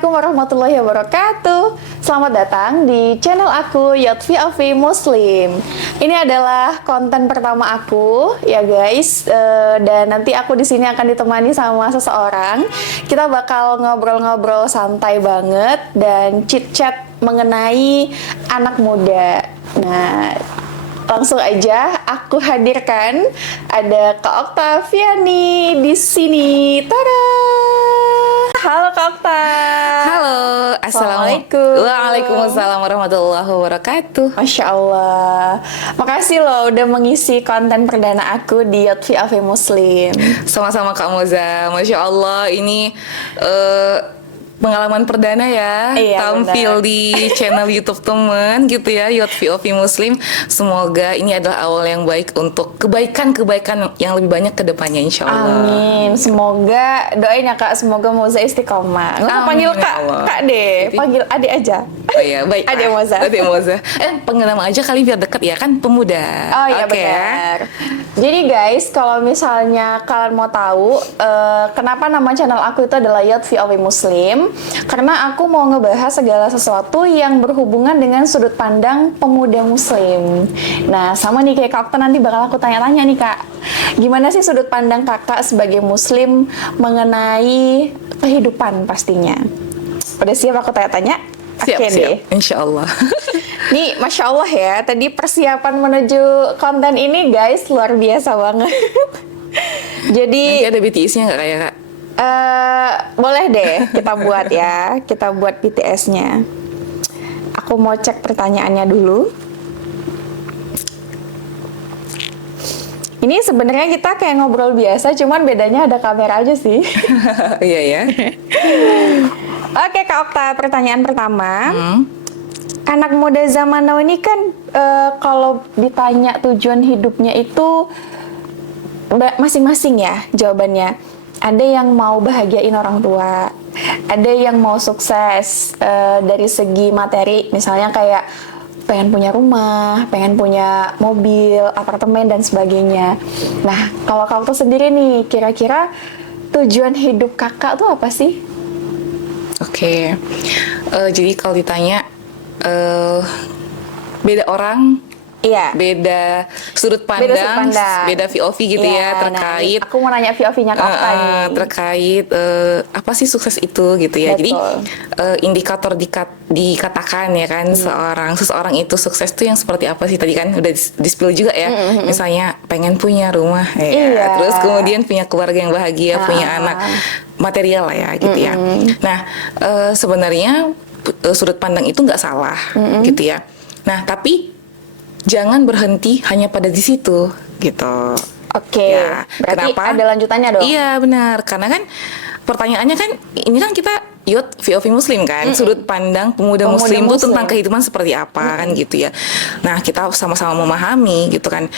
Assalamualaikum warahmatullahi wabarakatuh. Selamat datang di channel aku Yotvi Afi Muslim. Ini adalah konten pertama aku ya guys. Dan nanti aku di sini akan ditemani sama seseorang. Kita bakal ngobrol-ngobrol santai banget dan chit-chat mengenai anak muda. Nah, langsung aja aku hadirkan ada Kak Oktaviani di sini. Tada! Halo Kak Okta. Halo, Assalamualaikum. Waalaikumsalam warahmatullahi wabarakatuh. Masya Allah. Makasih loh udah mengisi konten perdana aku di Yotvi Afi Muslim. Sama-sama Kak Moza. Masya Allah, ini pengalaman perdana ya, Iya, benar. tampil di channel YouTube temen gitu ya, Yotvi Afi Muslim. Semoga ini adalah awal yang baik untuk kebaikan-kebaikan yang lebih banyak ke depannya, insya Allah. Amin. Semoga doain ya Kak, semoga Moza istiqomah. Nggak usah Amin, panggil ya Kak, Allah. Kak deh. Jadi- Panggil adik aja. Oh iya, baik. Adik Moza. Adik Moza. Panggil nama aja kali biar deket ya, kan pemuda. Oh iya Oke ya. benar. Jadi guys, kalau misalnya kalian mau tahu kenapa nama channel aku itu adalah Yotvi Afi Muslim, karena aku mau ngebahas segala sesuatu yang berhubungan dengan sudut pandang pemuda Muslim. Nah, sama nih kayak Kak Okta, nanti bakal aku tanya-tanya nih Kak, gimana sih sudut pandang Kakak sebagai Muslim mengenai kehidupan pastinya? Udah siap aku tanya-tanya? Siap, Oke siap. deh. Insya Allah. Nih, Masya Allah ya, tadi persiapan menuju konten ini guys, luar biasa banget. Jadi, Nanti ada BTS-nya nggak kayak Kak? boleh deh kita buat ya, kita buat BTS-nya. Aku mau cek pertanyaannya dulu. Ini sebenarnya kita kayak ngobrol biasa, cuman bedanya ada kamera aja sih. Iya ya. Oke Kak Okta, pertanyaan pertama. Anak muda zaman now ini kan kalau ditanya tujuan hidupnya itu masing-masing ya jawabannya. Ada yang mau bahagiain orang tua, ada yang mau sukses dari segi materi, misalnya kayak pengen punya rumah, pengen punya mobil, apartemen dan sebagainya. Nah, kalau Kak Okta sendiri nih, kira-kira tujuan hidup Kakak tuh apa sih? Oke. Jadi kalau ditanya beda orang, Iya. beda sudut Beda sudut pandang, pandang. beda POV gitu Iya, ya nah, terkait aku mau nanya POV-nya Kak Okta nih. terkait apa sih sukses itu gitu ya. Jadi Betul. indikator dikatakan ya kan seseorang itu sukses tuh yang seperti apa sih, tadi kan udah di-spill juga ya. Misalnya pengen punya rumah ya, Iya. terus kemudian punya keluarga yang bahagia, punya anak, material lah ya gitu ya. Nah, sebenarnya sudut pandang itu nggak salah gitu ya. Nah, tapi jangan berhenti hanya pada di situ gitu. Oke, Ya, berarti kenapa? ada lanjutannya dong? Iya benar, karena kan pertanyaannya kan ini kan kita VOV Muslim kan, sudut pandang pemuda Muslim itu tentang kehidupan seperti apa kan gitu ya. Nah, kita sama-sama memahami gitu kan.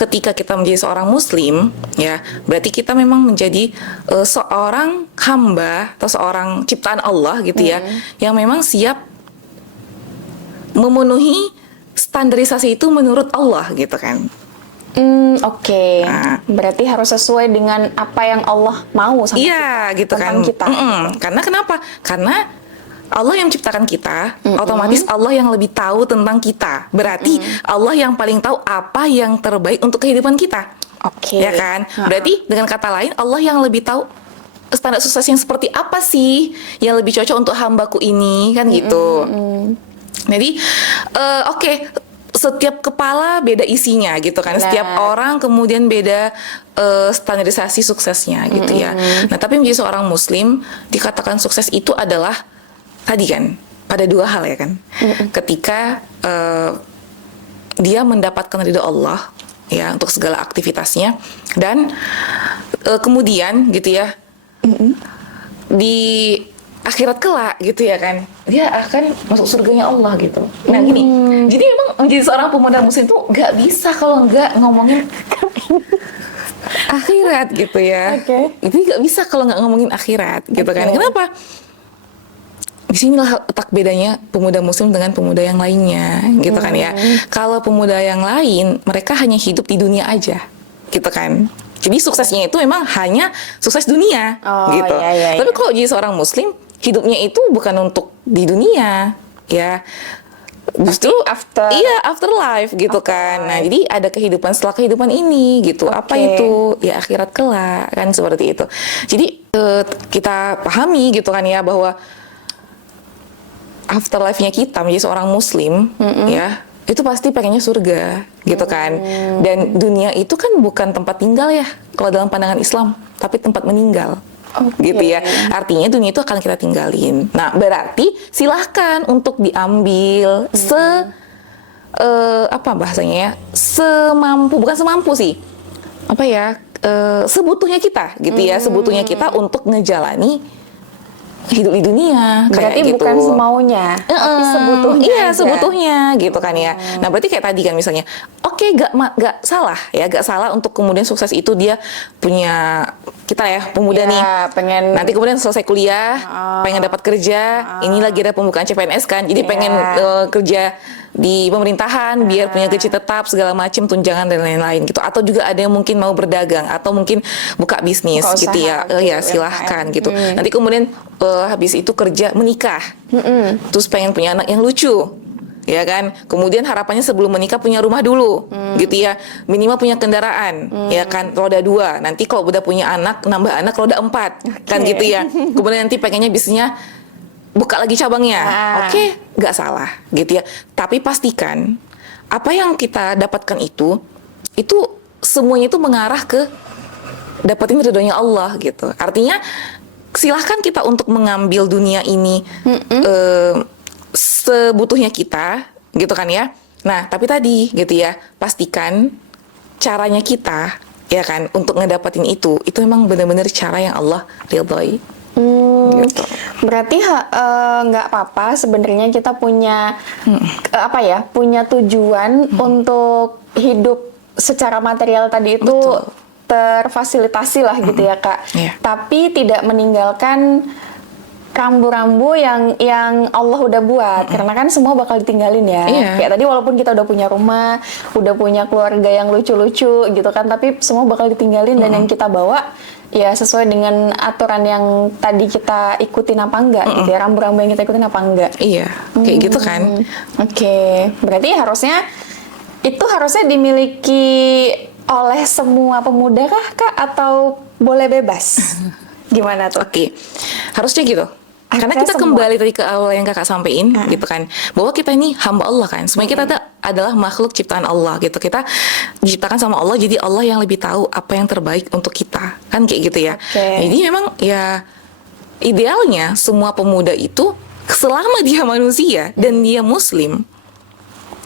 Ketika kita menjadi seorang Muslim ya, berarti kita memang menjadi seorang hamba atau seorang ciptaan Allah gitu ya, yang memang siap memenuhi standarisasi itu menurut Allah gitu kan. Oke. Nah. Berarti harus sesuai dengan apa yang Allah mau sama Iya gitu tentang kan. kita. Karena kenapa? Karena Allah yang menciptakan kita, otomatis Allah yang lebih tahu tentang kita. Berarti Allah yang paling tahu apa yang terbaik untuk kehidupan kita. Oke. Ya kan? Berarti dengan kata lain Allah yang lebih tahu standar sukses yang seperti apa sih yang lebih cocok untuk hambaku ini kan gitu. Jadi oke, setiap kepala beda isinya gitu kan. Benar. Setiap orang kemudian beda standarisasi suksesnya gitu ya. Nah, tapi menjadi seorang Muslim dikatakan sukses itu adalah tadi kan pada dua hal ya kan. Ketika dia mendapatkan ridho Allah ya untuk segala aktivitasnya, dan kemudian gitu ya di akhirat kelak gitu ya kan, dia akan masuk surganya Allah gitu. Nah gini, jadi emang menjadi seorang pemuda Muslim tuh nggak bisa kalau nggak ngomongin akhirat gitu ya. Oke. Itu nggak bisa kalau nggak ngomongin akhirat gitu kan. Oke. Kenapa? Disinilah letak bedanya pemuda Muslim dengan pemuda yang lainnya gitu kan ya. Kalau pemuda yang lain mereka hanya hidup di dunia aja gitu kan. Jadi suksesnya itu memang hanya sukses dunia Oh, gitu. iya, iya, Tapi iya. kalau jadi seorang Muslim hidupnya itu bukan untuk di dunia, ya. Justru afterlife gitu kan. Nah, jadi ada kehidupan setelah kehidupan ini gitu. Apa itu? Ya akhirat kelak kan, seperti itu. Jadi kita pahami gitu kan ya, bahwa afterlife-nya kita menjadi seorang muslim ya, itu pasti pengennya surga gitu kan. Dan dunia itu kan bukan tempat tinggal ya kalau dalam pandangan Islam, tapi tempat meninggal. Gitu ya. Artinya dunia itu akan kita tinggalin. Nah, berarti silahkan untuk diambil apa bahasanya ya? Bukan semampu sih. Apa ya? Sebutuhnya kita gitu ya, sebutuhnya kita untuk ngejalani hidup di dunia. Berarti kayak gitu. bukan semaunya, tapi sebutuhnya. Iya, aja. sebutuhnya gitu kan ya. Nah, berarti kayak tadi kan misalnya, oke, gak salah ya, gak salah untuk kemudian sukses itu dia punya, kita ya pemuda nih, pengen nanti kemudian selesai kuliah, pengen dapat kerja, ini lagi ada pembukaan CPNS kan, jadi pengen kerja di pemerintahan biar punya gaji tetap segala macam, tunjangan dan lain-lain gitu. Atau juga ada yang mungkin mau berdagang atau mungkin buka bisnis buka gitu usaha, ya. Ya silahkan gitu. Nanti kemudian habis itu kerja menikah. Terus pengen punya anak yang lucu. Ya kan, kemudian harapannya sebelum menikah punya rumah dulu, gitu ya, minimal punya kendaraan, ya kan, roda 2. Nanti kalau udah punya anak, nambah anak roda 4, kan gitu ya. Kemudian nanti pengennya bisnisnya buka lagi cabangnya, oke, nggak salah, gitu ya. Tapi pastikan apa yang kita dapatkan itu semuanya itu mengarah ke dapatin ridhonya Allah, gitu. Artinya silahkan kita untuk mengambil dunia ini sebutuhnya kita, gitu kan ya. Nah, tapi tadi gitu ya, pastikan caranya kita, ya kan, untuk ngedapatin itu memang benar-benar cara yang Allah ridhoi. Gitu. Berarti nggak apa-apa sebenarnya kita punya punya tujuan untuk hidup secara material tadi itu terfasilitasi lah gitu ya Kak. Tapi tidak meninggalkan rambu-rambu yang Allah udah buat, karena kan semua bakal ditinggalin ya. Kayak tadi walaupun kita udah punya rumah, udah punya keluarga yang lucu-lucu gitu kan, tapi semua bakal ditinggalin dan yang kita bawa ya sesuai dengan aturan yang tadi kita ikutin apa enggak gitu ya, rambu-rambu yang kita ikutin apa enggak. Iya, kayak gitu kan. Oke, berarti itu harusnya dimiliki oleh semua pemuda kah Kak, atau boleh bebas? Gimana tuh? Oke, harusnya gitu. Karena kita kembali tadi ke awal yang Kakak sampein gitu kan, bahwa kita ini hamba Allah kan, semuanya kita adalah makhluk ciptaan Allah gitu. Kita diciptakan sama Allah, jadi Allah yang lebih tahu apa yang terbaik untuk kita, kan kayak gitu ya. Jadi memang ya idealnya semua pemuda itu selama dia manusia dan dia muslim,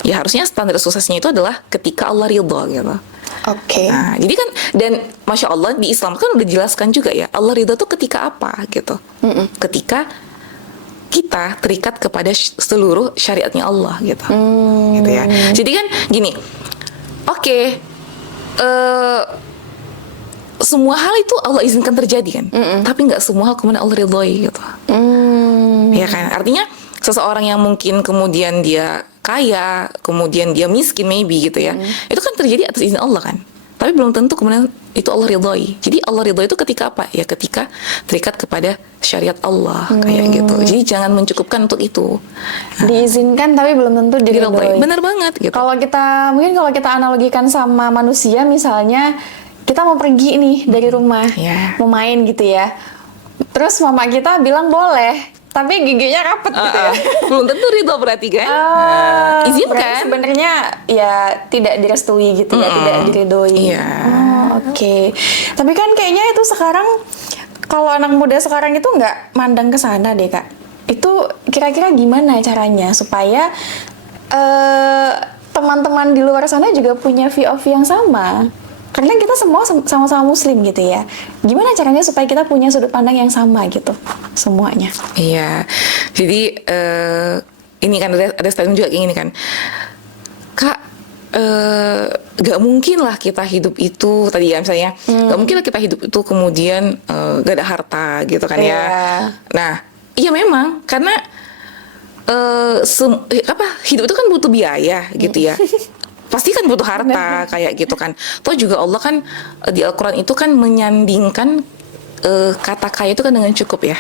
ya harusnya standar suksesnya itu adalah ketika Allah ridho gitu. Nah, jadi kan, dan Masya Allah di Islam kan udah dijelaskan juga ya, Allah ridho tuh ketika apa gitu. Ketika kita terikat kepada seluruh syariatnya Allah gitu. Gitu ya. Jadi kan gini, semua hal itu Allah izinkan terjadi kan, tapi nggak semua hal kemudian Allah ridhoi gitu. Ya kan, artinya seseorang yang mungkin kemudian dia kaya, kemudian dia miskin maybe gitu ya, itu kan terjadi atas izin Allah kan, tapi belum tentu kemudian itu Allah ridhoi. Jadi Allah ridhoi itu ketika apa? Ya ketika terikat kepada syariat Allah, kayak gitu. Jadi jangan mencukupkan untuk itu. Diizinkan tapi belum tentu diridhoi. Benar banget gitu. Kalau kita analogikan sama manusia, misalnya kita mau pergi nih dari rumah, mau main gitu ya, terus mama kita bilang boleh, tapi giginya rapet gitu ya. Belum tentu ridho berarti kan? Izinkan. Sebenarnya ya tidak direstui gitu ya, tidak diridhoi. Oke. Tapi kan kayaknya itu sekarang, kalau anak muda sekarang itu nggak mandang ke sana deh Kak. Itu kira-kira gimana caranya supaya teman-teman di luar sana juga punya VOV yang sama? Karena kita semua sama-sama muslim gitu ya. Gimana caranya supaya kita punya sudut pandang yang sama gitu semuanya? Iya. Jadi ini kan ada statement juga kayak gini kan. Kak, gak mungkin lah kita hidup itu tadi ya misalnya, gak mungkin lah kita hidup itu kemudian gak ada harta gitu kan ya. Nah, iya memang karena hidup itu kan butuh biaya gitu ya. Pasti kan butuh harta kayak gitu kan. Toh juga Allah kan di Al-Quran itu kan menyandingkan kata kaya itu kan dengan cukup ya.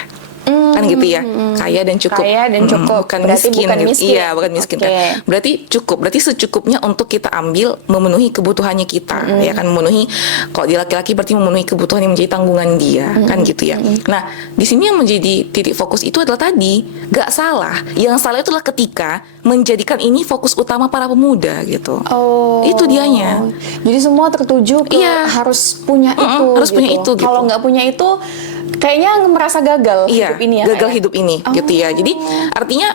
Kan gitu ya, kaya dan cukup. Kaya dan cukup. Bukan Berarti miskin bukan gitu. miskin. Iya, bukan miskin Oke. kan. Berarti cukup, berarti secukupnya untuk kita ambil memenuhi kebutuhannya kita, ya kan, memenuhi, kalau di laki-laki berarti memenuhi kebutuhan yang menjadi tanggungan dia, kan gitu ya. Nah, di sini yang menjadi titik fokus itu adalah tadi, gak salah. Yang salah itu adalah ketika menjadikan ini fokus utama para pemuda gitu. Oh, Itu dianya. Jadi semua tertuju ke Iya. harus punya itu. harus punya itu, gitu. Kalau nggak punya itu, kayaknya merasa gagal Iya, hidup ini ya. gagal Kak, ya? hidup ini gitu ya. Jadi artinya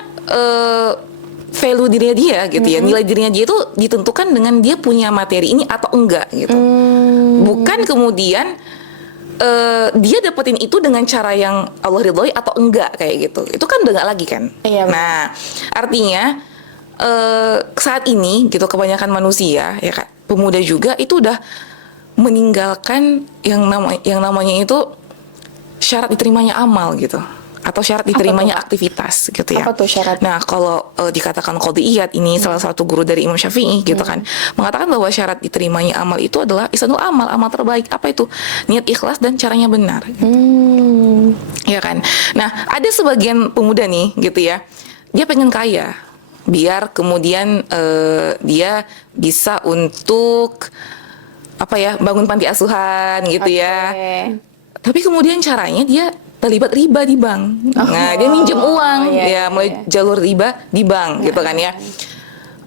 value dirinya dia gitu ya, nilai dirinya dia itu ditentukan dengan dia punya materi ini atau enggak gitu. Bukan kemudian dia dapetin itu dengan cara yang Allah ridhoi atau enggak kayak gitu. Itu kan udah enggak lagi kan. Iya, benar. Nah, artinya saat ini gitu kebanyakan manusia ya kan, pemuda juga itu udah meninggalkan yang namanya itu syarat diterimanya amal gitu, atau syarat diterimanya aktivitas gitu ya. Apa tuh syarat? Nah, kalau dikatakan Qadhi'iyat ini salah satu guru dari Imam Syafi'i gitu kan, mengatakan bahwa syarat diterimanya amal itu adalah isanul amal, amal terbaik. Apa itu? Niat ikhlas dan caranya benar. Ya kan. Nah, ada sebagian pemuda nih gitu ya, dia pengen kaya biar kemudian dia bisa untuk apa ya, bangun panti asuhan gitu ya. Tapi kemudian caranya dia terlibat riba di bank. Nah, dia minjem uang, iya, mulai jalur riba di bank gitu kan ya.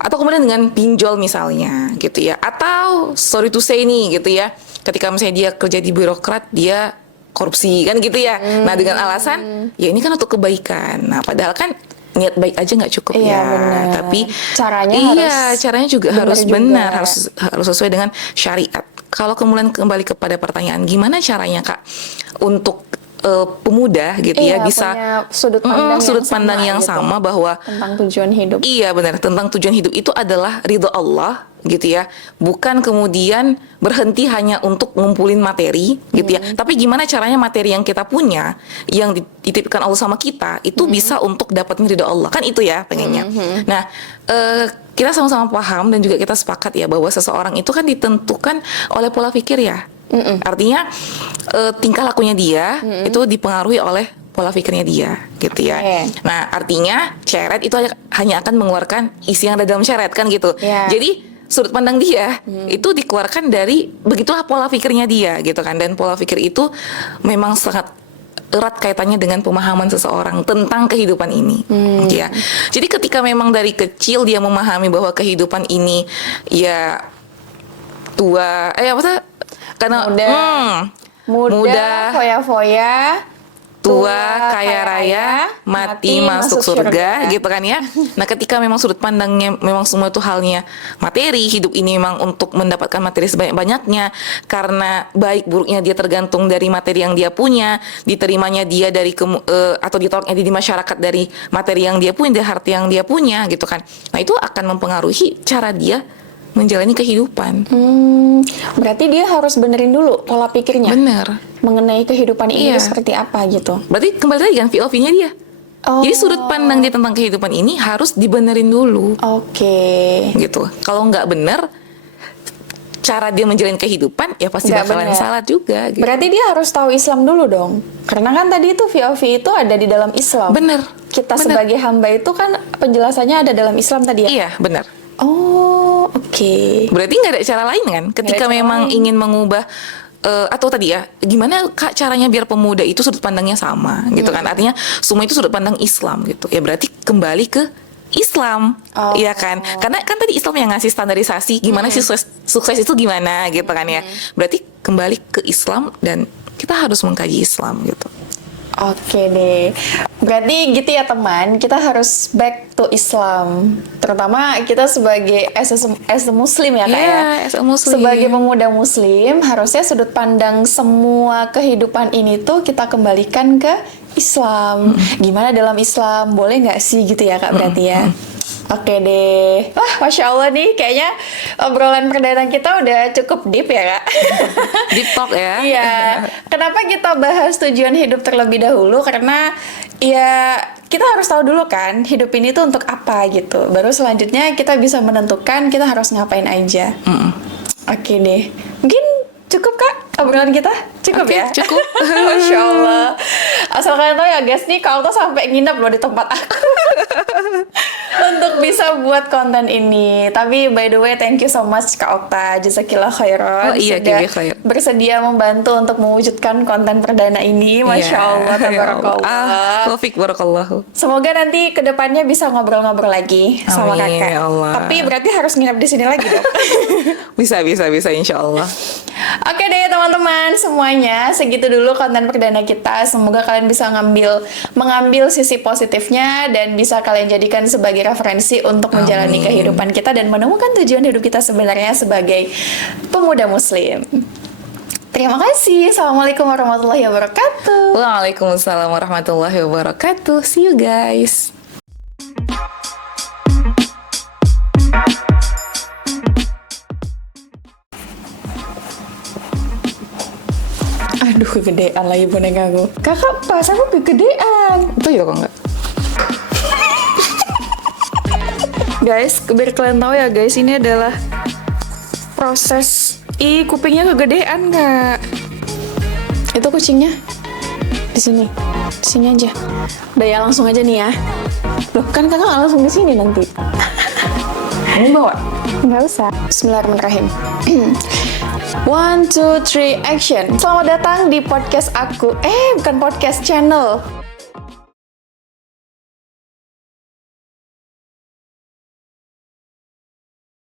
Atau kemudian dengan pinjol misalnya gitu ya. Atau sorry to say nih gitu ya, ketika misalnya dia kerja di birokrat, dia korupsi kan gitu ya. Nah, dengan alasan ya ini kan untuk kebaikan. Nah, padahal kan niat baik aja nggak cukup Iya, ya, benar. tapi Caranya caranya juga benar harus juga. benar, harus sesuai dengan syariat. Kalau kemudian kembali kepada pertanyaan gimana caranya Kak untuk pemuda gitu ya bisa punya sudut pandang, sudut pandang yang gitu, sama bahwa tentang tujuan hidup. iya benar, tentang tujuan hidup itu adalah ridho Allah gitu ya, bukan kemudian berhenti hanya untuk ngumpulin materi gitu ya, tapi gimana caranya materi yang kita punya yang dititipkan Allah sama kita itu bisa untuk dapatin ridho Allah, kan itu ya pengennya. Nah, kita sama-sama paham dan juga kita sepakat ya bahwa seseorang itu kan ditentukan oleh pola pikir ya. Artinya tingkah lakunya dia itu dipengaruhi oleh pola pikirnya dia gitu ya. Nah, artinya syariat itu hanya akan mengeluarkan isi yang ada dalam syariat kan gitu. Jadi sudut pandang dia itu dikeluarkan dari begitulah pola pikirnya dia gitu kan, dan pola pikir itu memang sangat erat kaitannya dengan pemahaman seseorang tentang kehidupan ini, ya. Jadi ketika memang dari kecil dia memahami bahwa kehidupan ini ya tua, karena muda, foya-foya, tua, kaya raya, mati masuk surga, gitu kan ya. Nah, ketika memang sudut pandangnya memang semua itu halnya materi, hidup ini memang untuk mendapatkan materi sebanyak-banyaknya, karena baik buruknya dia tergantung dari materi yang dia punya, diterimanya dia dari atau ditolaknya dia di masyarakat dari materi yang dia punya, dari harta yang dia punya, gitu kan. Nah, itu akan mempengaruhi cara dia menjalani kehidupan. Berarti dia harus benerin dulu pola pikirnya. Bener. Mengenai kehidupan ini Iya. seperti apa gitu. Berarti kembali lagi kan POV-nya dia. Jadi sudut pandang dia tentang kehidupan ini harus dibenerin dulu. Oke. Gitu. Kalau nggak bener, cara dia menjalani kehidupan ya pasti Nggak bakalan bener. salah juga. Gitu. Berarti dia harus tahu Islam dulu dong. Karena kan tadi itu VOV itu ada di dalam Islam. Bener. Kita Bener. sebagai hamba itu kan penjelasannya ada dalam Islam tadi ya. Iya, benar. Oh, oke. Berarti nggak ada cara lain kan? Ketika cara memang lain. ingin mengubah atau tadi ya, gimana Kak caranya biar pemuda itu sudut pandangnya sama gitu kan? Artinya semua itu sudut pandang Islam gitu. Ya berarti kembali ke Islam, iya kan? Karena kan tadi Islam yang ngasih standarisasi gimana sih sukses itu gimana gitu kan ya. Berarti kembali ke Islam dan kita harus mengkaji Islam gitu. Oke deh. Berarti gitu ya teman, kita harus back to Islam. Terutama kita sebagai as a Muslim ya Kak ya. As a Muslim. Sebagai pemuda Muslim, harusnya sudut pandang semua kehidupan ini tuh kita kembalikan ke Islam. Gimana dalam Islam? Boleh nggak sih gitu ya Kak berarti ya? Oke deh. Wah, Masya Allah nih, kayaknya obrolan perdana kita udah cukup deep ya Kak. Deep talk ya. Iya. Kenapa kita bahas tujuan hidup terlebih dahulu? Karena ya kita harus tahu dulu kan hidup ini tuh untuk apa gitu. Baru selanjutnya kita bisa menentukan kita harus ngapain aja. Oke deh. Mungkin cukup Kak obrolan kita? Cukup Oke, ya? cukup. Masya Allah. Asal kalian tahu ya guys, nih Kak Okta sampai nginep loh di tempat aku untuk bisa buat konten ini. Tapi by the way, thank you so much Kak Okta, jazakillah khairan. Oh iya, sudah khair. bersedia membantu untuk mewujudkan konten perdana ini. Masya Allah, tabarakallah. Wafik barakallahu. Semoga nanti kedepannya bisa ngobrol-ngobrol lagi sama Amin, kakak. ya Allah. Tapi berarti harus nginep di sini lagi dong. Bisa insya Allah. Oke deh teman-teman semuanya, segitu dulu konten perdana kita. Semoga kalian bisa mengambil sisi positifnya dan bisa kalian jadikan sebagai referensi untuk menjalani kehidupan kita dan menemukan tujuan hidup kita sebenarnya sebagai pemuda muslim. Terima kasih. Assalamualaikum warahmatullahi wabarakatuh. Waalaikumsalam warahmatullahi wabarakatuh. See you guys. Aduh, kegedean lagi boneka aku. Kakak, pas aku kegedean. Itu ya kok enggak? Guys, biar kalian tahu ya guys, ini adalah proses. Kupingnya kegedean kak. Itu kucingnya di sini aja. Udah ya, langsung aja nih ya. Loh, kan kakak nggak langsung di sini nanti. Ini bawa? Nggak usah. Bismillahirrahmanirrahim. 1, 2, 3, action. Selamat datang di podcast aku. Bukan podcast, channel